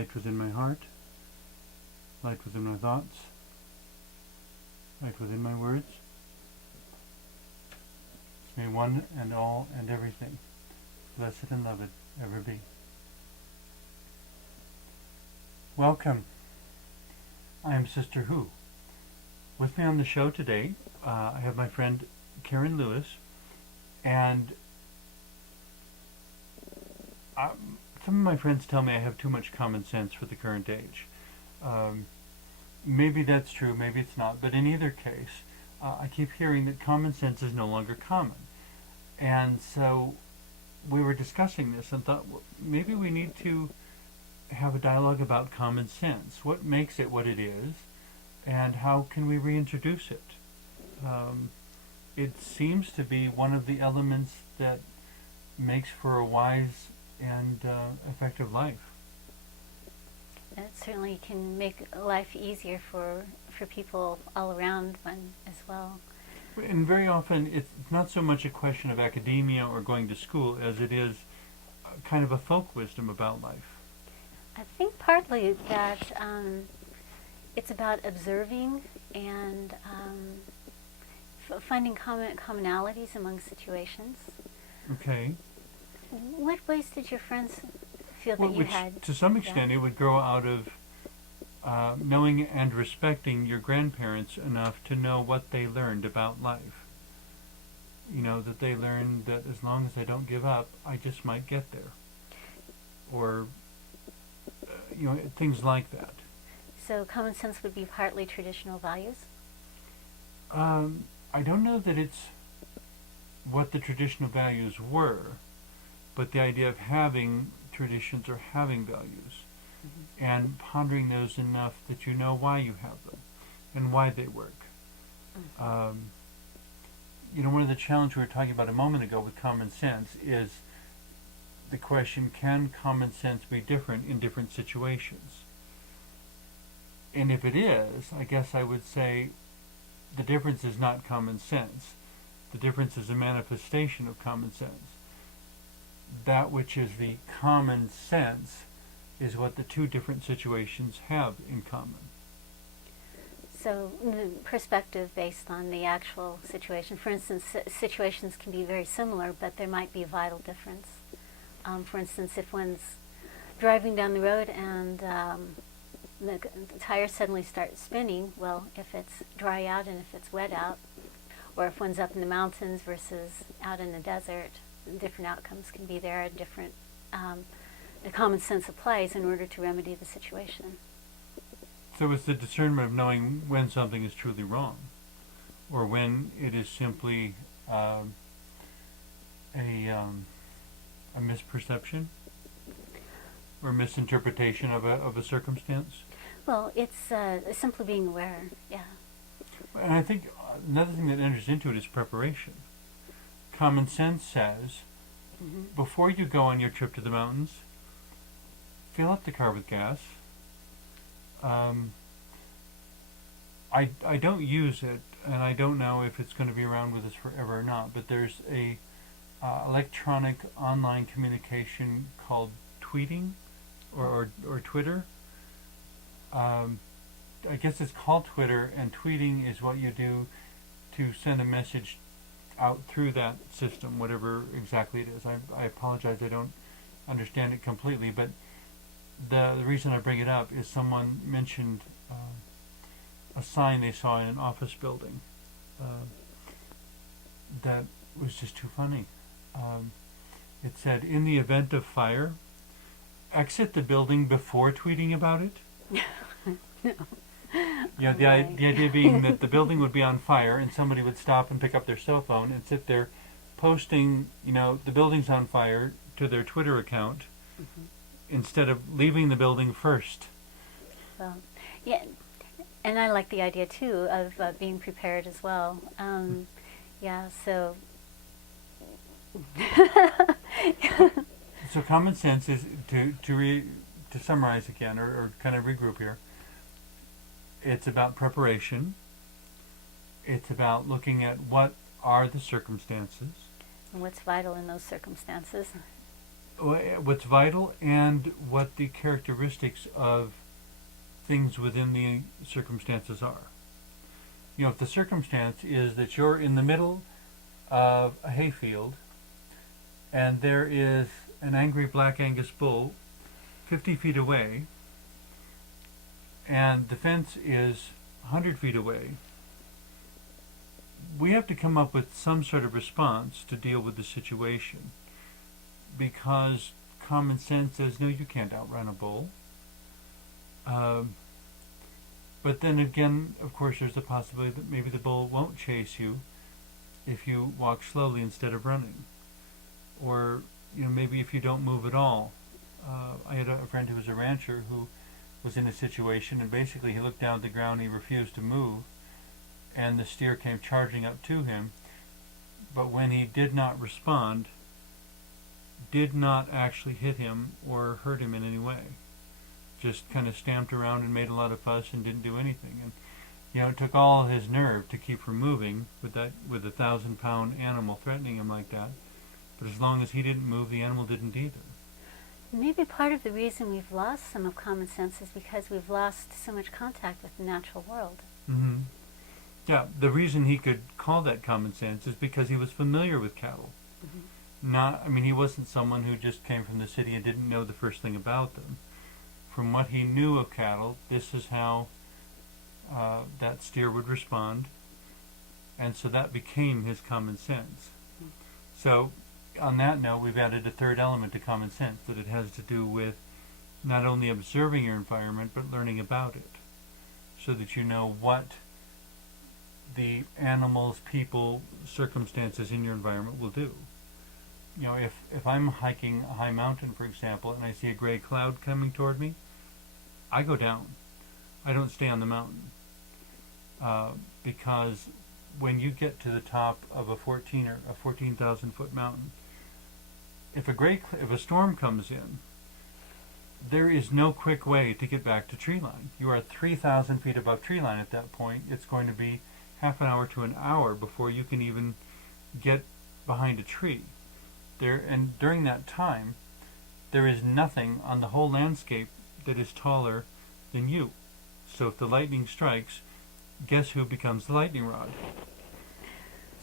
Light within my heart, light within my thoughts, light within my words. May one and all and everything, blessed and loved, ever be. Welcome. I am Sister Who. With me on the show today, I have my friend Karen Lewis, and some of my friends tell me I have too much common sense for the current age. Maybe that's true, maybe it's not, but in either case, I keep hearing that common sense is no longer common. And so we were discussing this and thought, well, maybe we need to have a dialogue about common sense. What makes it what it is, and how can we reintroduce it? It seems to be one of the elements that makes for a wise and effective life. It certainly can make life easier for people all around one as well. And very often it's not so much a question of academia or going to school as it is kind of a folk wisdom about life. I think partly that it's about observing and finding commonalities among situations. Okay. What ways did your friends feel that you had? To some extent, it would grow out of knowing and respecting your grandparents enough to know what they learned about life. You know, that they learned that as long as I don't give up, I just might get there. Or, things like that. So common sense would be partly traditional values? I don't know that it's what the traditional values were, but the idea of having traditions or having values, and pondering those enough that you know why you have them and why they work. One of the challenges we were talking about a moment ago with common sense is the question, can common sense be different in different situations? And if it is, I guess I would say the difference is not common sense. The difference is a manifestation of common sense. That which is the common sense is what the two different situations have in common. So the perspective based on the actual situation. For instance, situations can be very similar, but there might be a vital difference. For instance, if one's driving down the road and the tires suddenly start spinning, well, if it's dry out and if it's wet out, or if one's up in the mountains versus out in the desert, different outcomes can be there. Different the common sense applies in order to remedy the situation. So it's the discernment of knowing when something is truly wrong, or when it is simply a misperception or misinterpretation of a circumstance. Well, it's simply being aware, yeah. And I think another thing that enters into it is preparation. Common sense says, before you go on your trip to the mountains, fill up the car with gas. I don't use it, and I don't know if it's going to be around with us forever or not, but there's a electronic online communication called tweeting or Twitter. I guess it's called Twitter, and tweeting is what you do to send a message out through that system, whatever exactly it is. I apologize, I don't understand it completely, but the reason I bring it up is someone mentioned a sign they saw in an office building that was just too funny. It said, in the event of fire, exit the building before tweeting about it. No. The idea being that the building would be on fire and somebody would stop and pick up their cell phone and sit there posting, the building's on fire to their Twitter account instead of leaving the building first. Well, yeah, and I like the idea too of being prepared as well. So. So common sense is to summarize again or kind of regroup here. It's about preparation. It's about looking at what are the circumstances. And what's vital in those circumstances. what's vital and what the characteristics of things within the circumstances are. You know, if the circumstance is that you're in the middle of a hayfield and there is an angry black Angus bull 50 feet away and the fence is 100 feet away, we have to come up with some sort of response to deal with the situation, because common sense says, no, you can't outrun a bull. But then again, of course, there's the possibility that maybe the bull won't chase you if you walk slowly instead of running. Or, you know, maybe if you don't move at all. I had a friend who was a rancher who was in a situation, and basically he looked down at the ground, he refused to move, and the steer came charging up to him. But when he did not respond, did not actually hit him or hurt him in any way. Just kind of stamped around and made a lot of fuss and didn't do anything. And you know, it took all his nerve to keep from moving with a 1,000-pound animal threatening him like that. But as long as he didn't move, the animal didn't either. Maybe part of the reason we've lost some of common sense is because we've lost so much contact with the natural world. Mm-hmm. Yeah, the reason he could call that common sense is because he was familiar with cattle. Mm-hmm. He wasn't someone who just came from the city and didn't know the first thing about them. From what he knew of cattle, this is how that steer would respond, and so that became his common sense. Mm-hmm. So, on that note, we've added a third element to common sense, that it has to do with not only observing your environment, but learning about it, so that you know what the animals, people, circumstances in your environment will do. You know, if I'm hiking a high mountain, for example, and I see a gray cloud coming toward me, I go down. I don't stay on the mountain. Because when you get to the top of a 14,000 foot mountain, if a storm comes in, there is no quick way to get back to tree line. You are 3,000 feet above tree line at that point. It's going to be half an hour to an hour before you can even get behind a tree. And during that time, there is nothing on the whole landscape that is taller than you. So if the lightning strikes, guess who becomes the lightning rod?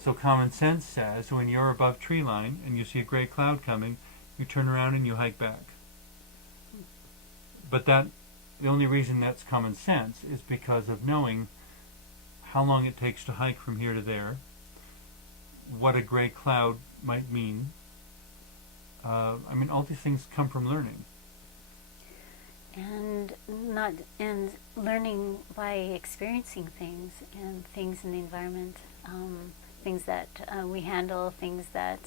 So common sense says when you're above tree line and you see a gray cloud coming, you turn around and you hike back. But the only reason that's common sense is because of knowing how long it takes to hike from here to there, what a gray cloud might mean. All these things come from learning. And learning by experiencing things and things in the environment, things that we handle, things that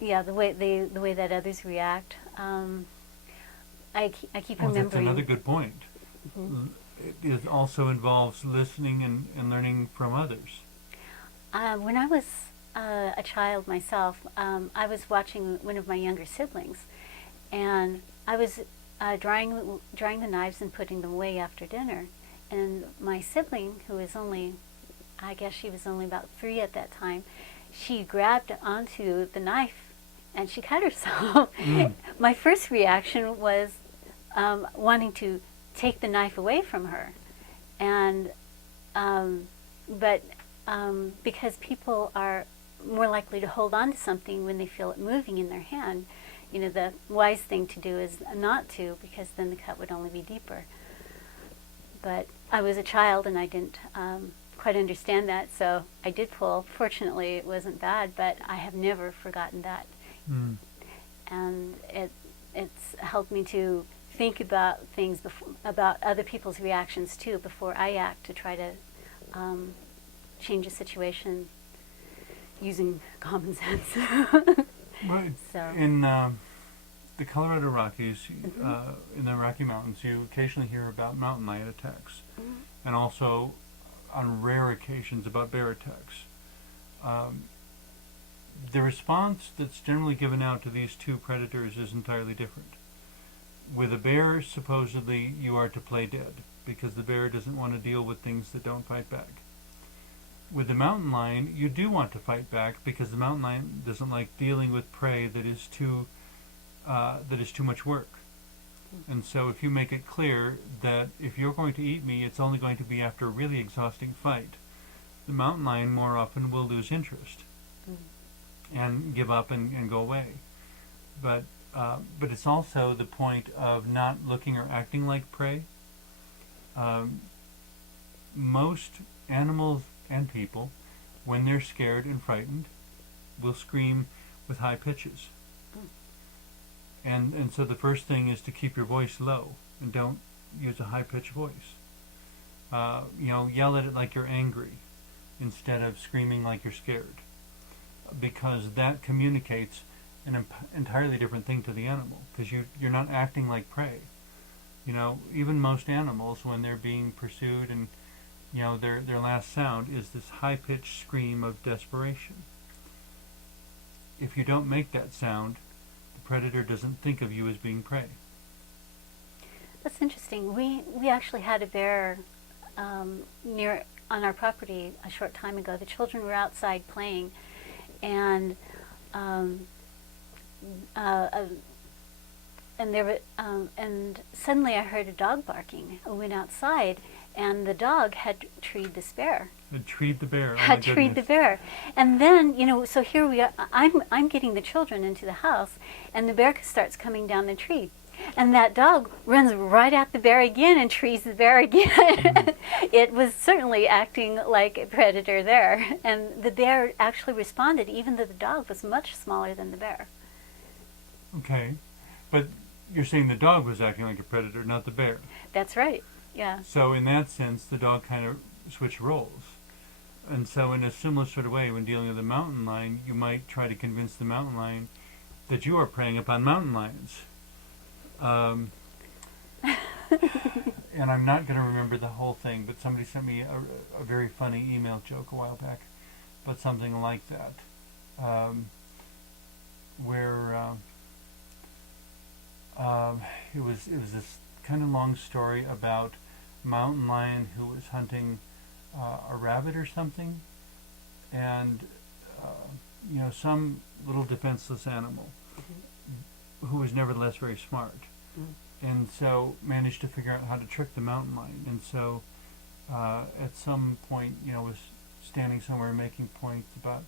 the way that others react. I keep remembering. That's another good point. Mm-hmm. It also involves listening and learning from others. When I was a child myself, I was watching one of my younger siblings, and I was drying the knives and putting them away after dinner. And my sibling, who was I guess she was only about 3 at that time, she grabbed onto the knife and she cut herself. My first reaction was wanting to take the knife away from her, and but because people are more likely to hold on to something when they feel it moving in their hand, you know, the wise thing to do is not to, because then the cut would only be deeper. But I was a child and I didn't quite understand that, so I did pull. Fortunately, it wasn't bad, but I have never forgotten that. And it's helped me to think about things about other people's reactions too before I act, to try to change a situation using common sense. Right. So. In the Colorado Rockies, in the Rocky Mountains, you occasionally hear about mountain lion attacks, and also on rare occasions about bear attacks. The response that's generally given out to these two predators is entirely different. With a bear, supposedly you are to play dead, because the bear doesn't want to deal with things that don't fight back. With the mountain lion, you do want to fight back, because the mountain lion doesn't like dealing with prey that is too that is too much work. And so if you make it clear that if you're going to eat me, it's only going to be after a really exhausting fight, the mountain lion more often will lose interest and give up and go away. But it's also the point of not looking or acting like prey. Most animals and people, when they're scared and frightened, will scream with high pitches. And so the first thing is to keep your voice low and don't use a high-pitched voice. Yell at it like you're angry instead of screaming like you're scared, because that communicates an entirely different thing to the animal, because you're not acting like prey. Even most animals, when they're being pursued and their last sound is this high-pitched scream of desperation. If you don't make that sound, the predator doesn't think of you as being prey. That's interesting. We actually had a bear near on our property a short time ago. The children were outside playing, and and suddenly I heard a dog barking. I went outside, and the dog had treed this bear. Had treed the bear. Had treed the bear, and then so here we are. I'm getting the children into the house, and the bear starts coming down the tree, and that dog runs right at the bear again and trees the bear again. It was certainly acting like a predator there, and the bear actually responded, even though the dog was much smaller than the bear. Okay, but you're saying the dog was acting like a predator, not the bear. That's right. Yeah. So in that sense, the dog kind of switched roles. And so in a similar sort of way, when dealing with a mountain lion, you might try to convince the mountain lion that you are preying upon mountain lions. And I'm not going to remember the whole thing, but somebody sent me a very funny email joke a while back, but something like that, where it was this kind of long story about mountain lion who was hunting a rabbit or something, and some little defenseless animal who was nevertheless very smart, and so managed to figure out how to trick the mountain lion. And so at some point, was standing somewhere making points about,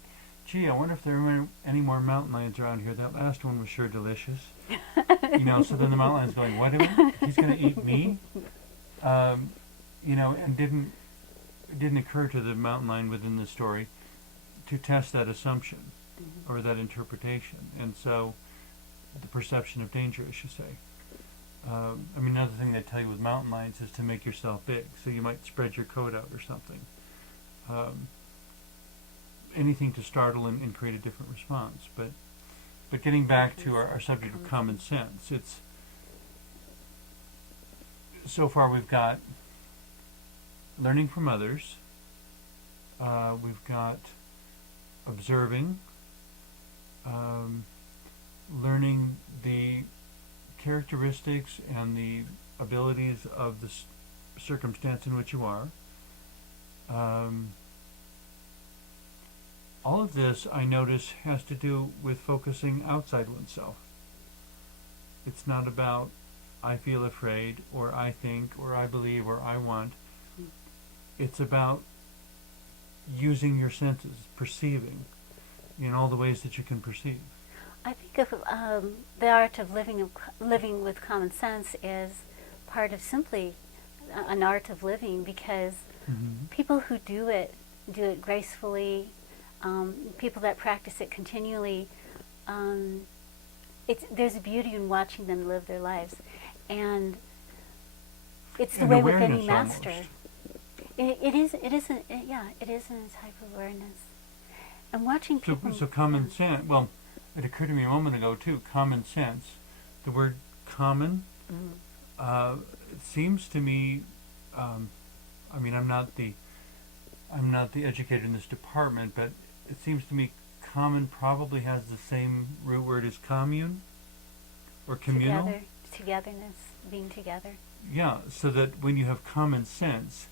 gee, I wonder if there are any more mountain lions around here. That last one was sure delicious. So then the mountain lion's going, what? He's going to eat me? And didn't occur to the mountain lion within the story to test that assumption or that interpretation. And so the perception of danger, I should say. Another thing they tell you with mountain lions is to make yourself big. So you might spread your coat out or something. Anything to startle and create a different response. But getting back to our subject of common sense, it's so far we've got learning from others, we've got observing, learning the characteristics and the abilities of the circumstance in which you are. All of this, I notice, has to do with focusing outside oneself. It's not about I feel afraid, or I think, or I believe, or I want. It's about using your senses, perceiving in all the ways that you can perceive. I think of the art of living with common sense is part of simply an art of living, because people who do it gracefully. People that practice it continually, there's a beauty in watching them live their lives, and it's the way with any master. It is in a type of awareness, and watching people. So common sense. Well, it occurred to me a moment ago too. Common sense. The word common. It seems to me. I'm not the educator in this department, but it seems to me common probably has the same root word as commune or communal. Togetherness, being together. Yeah, so that when you have common sense,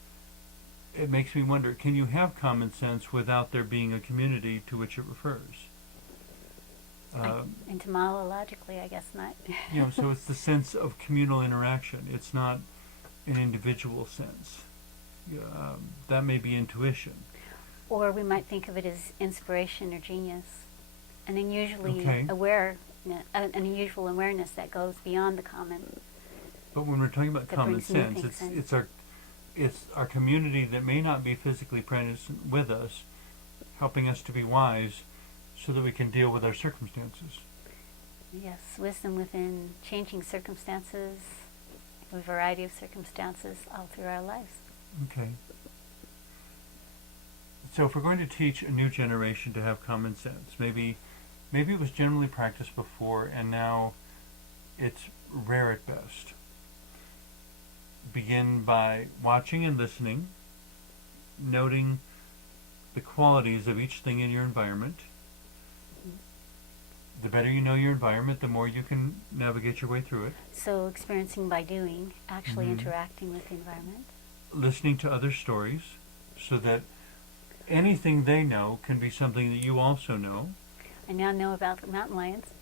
it makes me wonder, can you have common sense without there being a community to which it refers? Entomologically, I guess not. So it's the sense of communal interaction. It's not an individual sense. That may be intuition. Or we might think of it as inspiration or genius, an unusually Okay. an unusual awareness that goes beyond the common. But when we're talking about That common brings new sense, things in. it's our community that may not be physically present with us, helping us to be wise, so that we can deal with our circumstances. Yes, wisdom within changing circumstances, a variety of circumstances all through our lives. Okay. So if we're going to teach a new generation to have common sense, maybe it was generally practiced before and now it's rare at best. Begin by watching and listening, noting the qualities of each thing in your environment. The better you know your environment, the more you can navigate your way through it. So experiencing by doing, actually Mhm. interacting with the environment. Listening to other stories so that anything they know can be something that you also know. I now know about the mountain lions.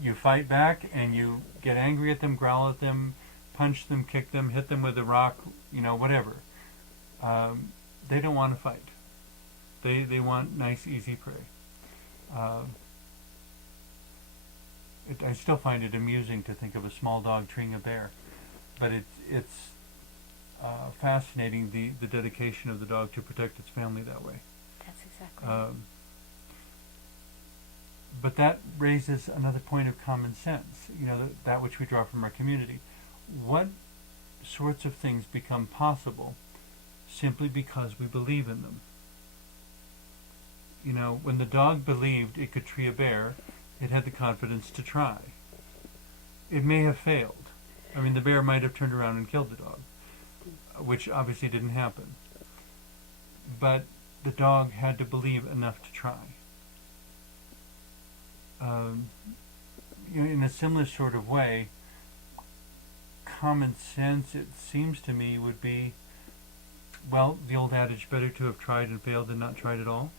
You fight back and you get angry at them, growl at them, punch them, kick them, hit them with a rock, whatever. They don't want to fight. They want nice, easy prey. I still find it amusing to think of a small dog treeing a bear, but it's fascinating the dedication of the dog to protect its family that way. That's exactly right. But that raises another point of common sense, that which we draw from our community. What sorts of things become possible simply because we believe in them? When the dog believed it could tree a bear, it had the confidence to try. It may have failed. The bear might have turned around and killed the dog, which obviously didn't happen. But the dog had to believe enough to try. In a similar sort of way, common sense, it seems to me, would be, the old adage, better to have tried and failed than not tried at all.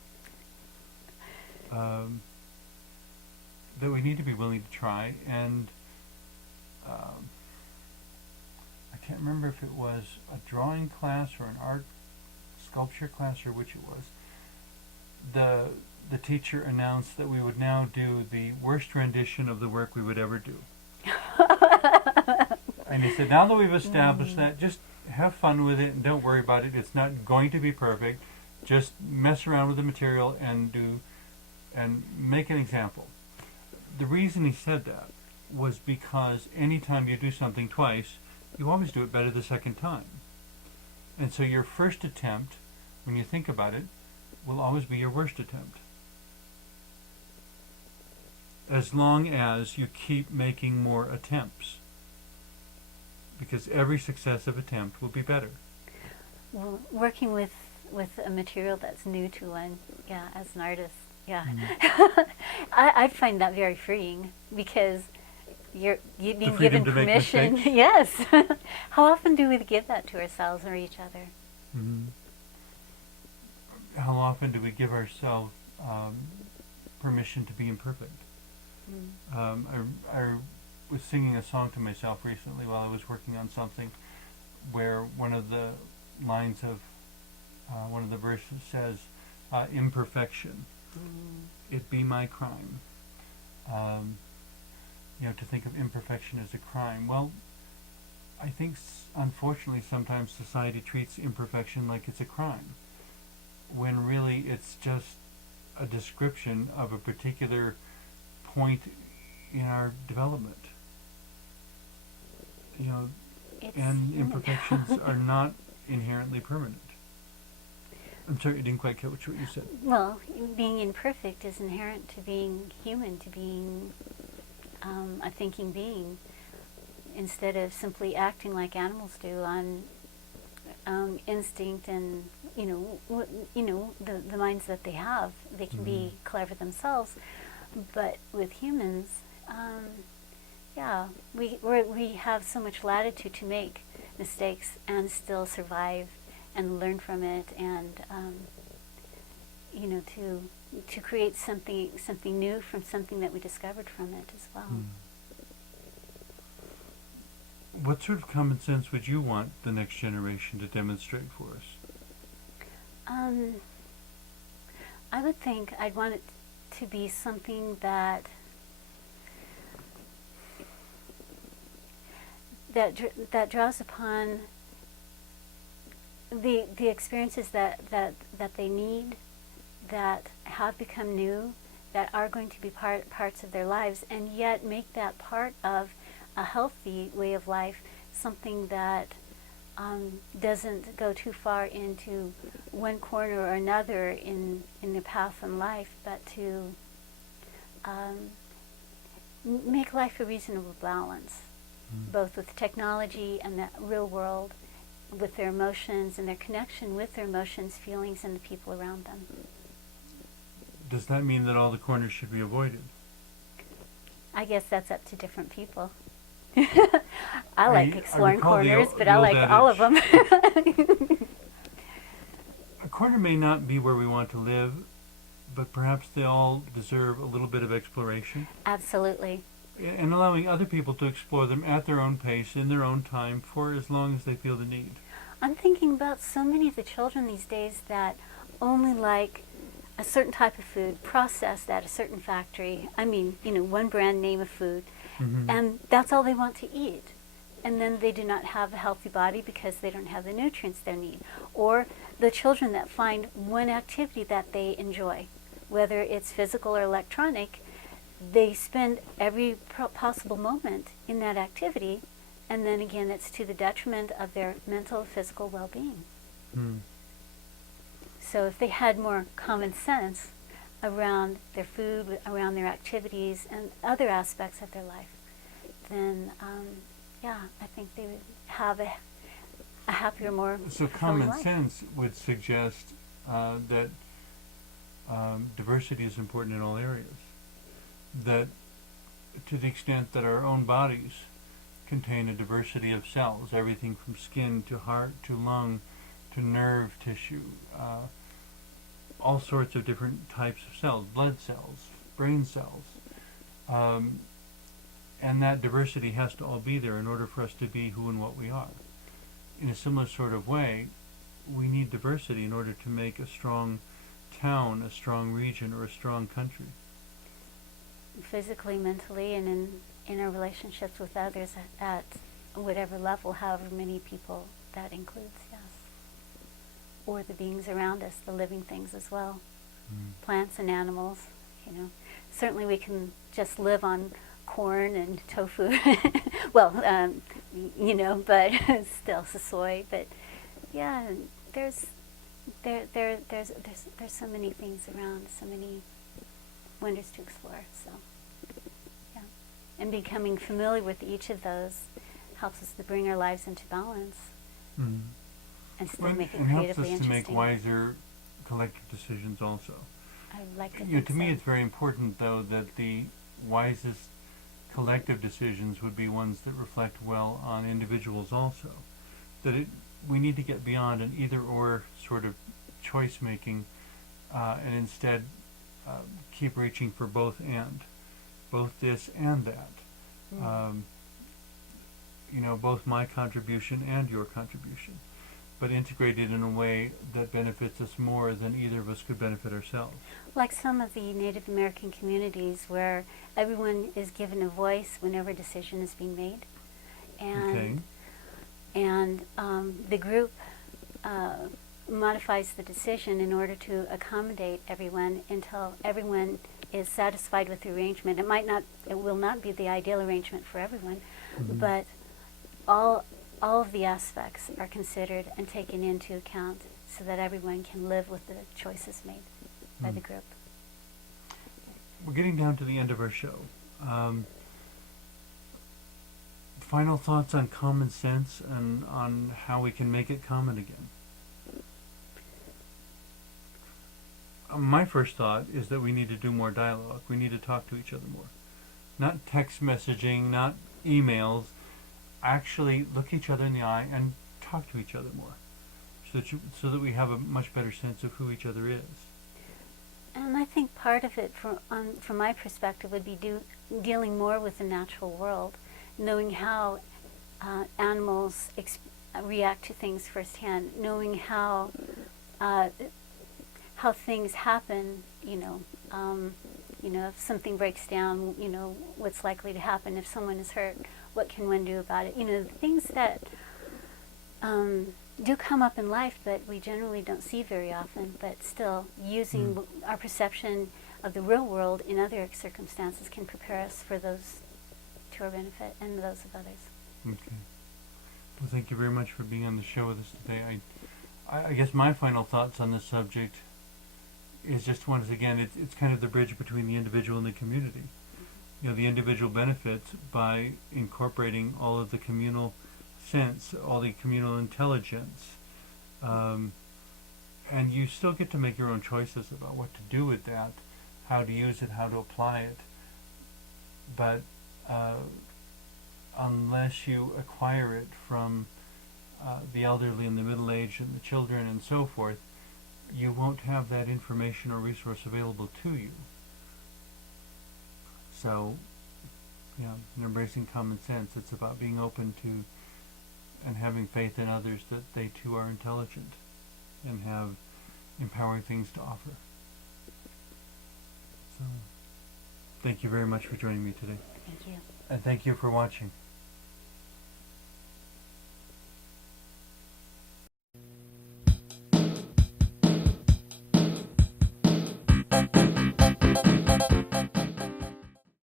That we need to be willing to try, and I can't remember if it was a drawing class or an art sculpture class or which it was. The teacher announced that we would now do the worst rendition of the work we would ever do. And he said, now that we've established that, just have fun with it and don't worry about it. It's not going to be perfect. Just mess around with the material and make an example. The reason he said that was because anytime you do something twice, you always do it better the second time. And so your first attempt, when you think about it, will always be your worst attempt. As long as you keep making more attempts. Because every successive attempt will be better. Well, working with a material that's new to one, as an artist, Mm-hmm. I find that very freeing because you're being given to make permission. mistakes? Yes. How often do we give that to ourselves or each other? Mm-hmm. How often do we give ourselves permission to be imperfect? I was singing a song to myself recently while I was working on something where one of the lines of one of the verses says, imperfection, it be my crime. To think of imperfection as a crime. Well, I think unfortunately sometimes society treats imperfection like it's a crime, when really it's just a description of a particular point in our development. And imperfections are not inherently permanent. I'm sorry, I didn't quite catch what you said. Well, being imperfect is inherent to being human, to being a thinking being, instead of simply acting like animals do on instinct and the minds that they have. They can be clever themselves, but with humans, we have so much latitude to make mistakes and still survive and learn from it, and to create something new from something that we discovered from it as well. What sort of common sense would you want the next generation to demonstrate for us? I would think I'd want it to be something that draws upon the experiences that they need, that have become new, that are going to be parts of their lives, and yet make that part of a healthy way of life, something that doesn't go too far into one corner or another in the path in life, but to make life a reasonable balance, both with technology and the real world, with their emotions and their connection with their emotions, feelings, and the people around them. Does that mean that all the corners should be avoided? I guess that's up to different people. I like exploring corners, but I like all of them. A corner may not be where we want to live, but perhaps they all deserve a little bit of exploration. Absolutely. And allowing other people to explore them at their own pace, in their own time, for as long as they feel the need. I'm thinking about so many of the children these days that only like a certain type of food processed at a certain factory. I mean, one brand name of food. And that's all they want to eat. And then they do not have a healthy body because they don't have the nutrients they need. Or the children that find one activity that they enjoy, whether it's physical or electronic, they spend every possible moment in that activity, and then again it's to the detriment of their mental, physical well-being. So if they had more common sense around their food, around their activities, and other aspects of their life, then I think they would have a happier, more So common sense would suggest that diversity is important in all areas. That to the extent that our own bodies contain a diversity of cells, everything from skin to heart to lung to nerve tissue, all sorts of different types of cells, blood cells, brain cells, and that diversity has to all be there in order for us to be who and what we are. In a similar sort of way, we need diversity in order to make a strong town, a strong region, or a strong country. Physically, mentally, and in our relationships with others at whatever level, however many people that includes, yes. Or the beings around us, the living things as well. Plants and animals, Certainly we can just live on corn and tofu. Well, but still soy. But yeah, there's so many things around, so many wonders to explore. So yeah, and becoming familiar with each of those helps us to bring our lives into balance and still make it creatively helps us interesting. to make wiser collective decisions also. I like to think To me, so. it's very important, though, that the wisest collective decisions would be ones that reflect well on individuals also. That we need to get beyond an either-or sort of choice-making and instead keep reaching for both this and that. Both my contribution and your contribution, but integrated in a way that benefits us more than either of us could benefit ourselves. Like some of the Native American communities where everyone is given a voice whenever a decision is being made. And the group modifies the decision in order to accommodate everyone until everyone is satisfied with the arrangement. It will not be the ideal arrangement for everyone, but all of the aspects are considered and taken into account so that everyone can live with the choices made by the group. We're getting down to the end of our show. Final thoughts on common sense and on how we can make it common again. My first thought is that we need to do more dialogue. We need to talk to each other more. Not text messaging, not emails. Actually look each other in the eye and talk to each other more so that we have a much better sense of who each other is. And I think part of it, from my perspective, would be dealing more with the natural world, knowing how animals react to things firsthand, knowing uh, how things happen. If something breaks down, what's likely to happen. If someone is hurt, what can one do about it? Things that do come up in life, but we generally don't see very often. But still, using our perception of the real world in other circumstances can prepare us for those to our benefit and those of others. Okay. Well, thank you very much for being on the show with us today. I guess my final thoughts on this subject is just once again, it's kind of the bridge between the individual and the community. The individual benefits by incorporating all of the communal sense, all the communal intelligence, and you still get to make your own choices about what to do with that, how to use it, how to apply it. But unless you acquire it from the elderly and the middle-aged and the children and so forth, you won't have that information or resource available to you. So, in embracing common sense, it's about being open to and having faith in others that they too are intelligent and have empowering things to offer. So, thank you very much for joining me today. Thank you. And thank you for watching.